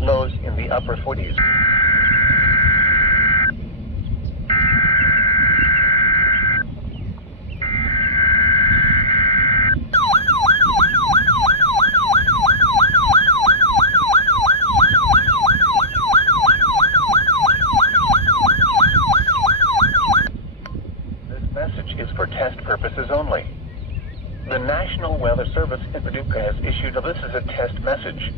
lows in the upper 40s. This message is for test purposes only. The National Weather Service in Paducah has issued this as a test message.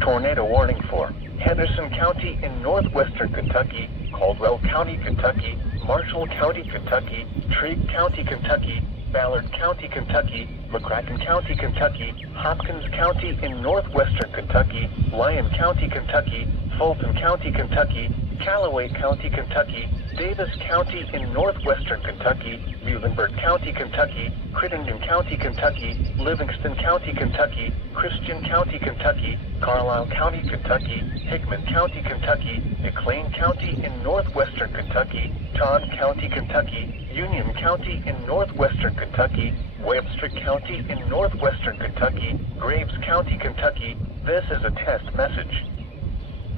Tornado warning for Henderson County in northwestern Kentucky, Caldwell County, Kentucky, Marshall County, Kentucky, Trigg County, Kentucky, Ballard County, Kentucky, McCracken County, Kentucky, Hopkins County in northwestern Kentucky, Lyon County, Kentucky, Fulton County, Kentucky, Callaway County, Kentucky, Davis County in northwestern Kentucky, Muhlenberg County, Kentucky, Crittenden County, Kentucky, Livingston County, Kentucky, Christian County, Kentucky, Carlisle County, Kentucky, Hickman County, Kentucky, McLean County in northwestern Kentucky, Todd County, Kentucky, Union County in northwestern Kentucky, Webster County in northwestern Kentucky, Graves County, Kentucky. This is a test message.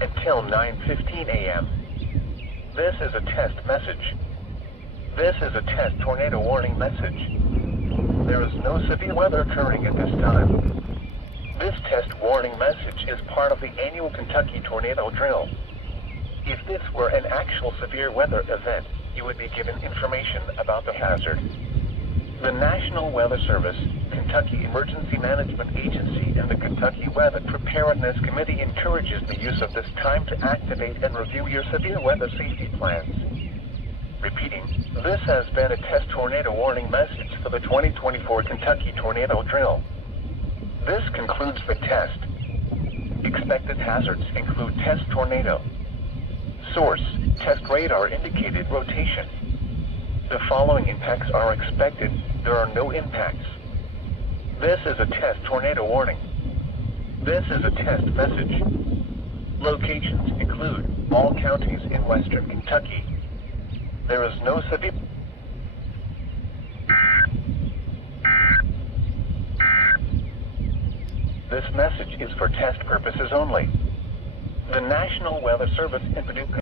Until 9:15 a.m. This is a test message. This is a test tornado warning message. There is no severe weather occurring at this time. This test warning message is part of the annual Kentucky tornado drill. If this were an actual severe weather event, you would be given information about the hazard. The National Weather Service, Kentucky Emergency Management Agency, and the Kentucky Weather Preparedness Committee encourages the use of this time to activate and review your severe weather safety plans. Repeating, this has been a test tornado warning message for the 2024 Kentucky Tornado Drill. This concludes the test. Expected hazards include test tornado. Source, test radar indicated rotation. The following impacts are expected. There are no impacts. This is a test tornado warning. This is a test message. Locations include all counties in western Kentucky. There is no severe... This message is for test purposes only. The National Weather Service in Paducah